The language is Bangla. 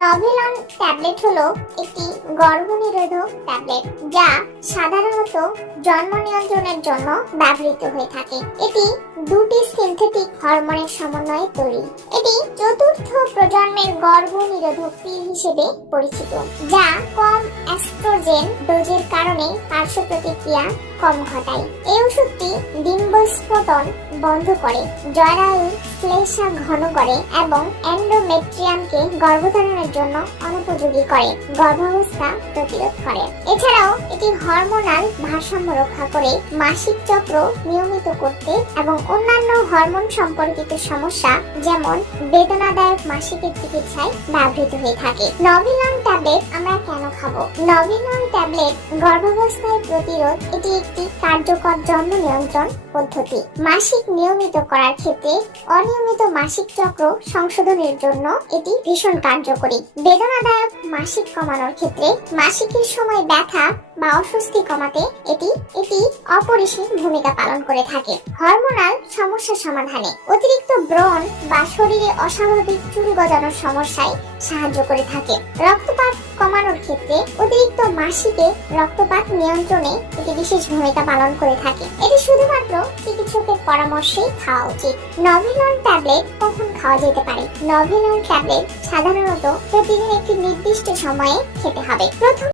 নভেলন ট্যাবলেট হলো একটি গর্ভনিরোধক ট্যাবলেট যা সাধারণত জন্ম নিয়ন্ত্রণের জন্য ব্যবহৃত হয়ে থাকে। এটি দুটি সিনথেটিক হরমোনের সমন্বয়ে তৈরি। এটি চতুর্থ প্রজন্মের গর্ভনিরোধক পিল হিসেবে পরিচিত, যা কম অ্যাস্ট্রোজেন ডোজের কারণে পার্শ্ব প্রতিক্রিয়া কম ঘটায়। এই ওষুধটি ডিম্বস্ফোটন বন্ধ করে, জরায়ু শ্লেষা ঘন করে এবং এন্ডোমেট্রিয়ামকে গর্ভধারণের জন্য অনুপযোগী করে, গর্ভাবস্থা প্রতিরোধ করে। এছাড়াও এটি হরমোনাল ভারসাম্য রক্ষা করে, মাসিক চক্র নিয়মিত করতে এবং অন্যান্য হরমোন সম্পর্কিত সমস্যা যেমন বেদনাদায়ক মাসিকের চিকিৎসায় ব্যবহৃত হয়ে থাকে। নভিলন ট্যাবলেট খাব নভিলন ট্যাবলেট গর্ভাবস্থায় প্রতিরোধ, এটি একটি কার্যকর জন্ম নিয়ন্ত্রণ পদ্ধতি। মাসিক নিয়মিত করার ক্ষেত্রে অনিয়মিত মাসিক চক্র সংশোধনের জন্য এটি ভীষণ কার্যকরী। বেদনাদায়ক মাসিক কমানোর ক্ষেত্রে মাসিকের সময় ব্যথা বা অস্বস্তি কমাতে এটি এটি অপরিসীম ভূমিকা পালন করে থাকে। হরমোনাল সমস্যা সমাধানে অতিরিক্ত ব্রণ বা শরীরে অস্বাভাবিক চুল গজানোর সমস্যায় সাহায্য করে থাকে। রক্তপাত কমানোর ক্ষেত্রে অতিরিক্ত মাসিকে রক্তপাত নিয়ন্ত্রণে এটি বিশেষ ভূমিকা পালন করে থাকে। এটি শুধুমাত্র চিকিৎসকের পরামর্শেই খাওয়া উচিত। নভিলন ট্যাবলেট কখন খাওয়া যেতে পারে? নভিলন ট্যাবলেট সাধারণত প্রতিদিন একটি নির্দিষ্ট সময়ে খেতে হবে। প্রথম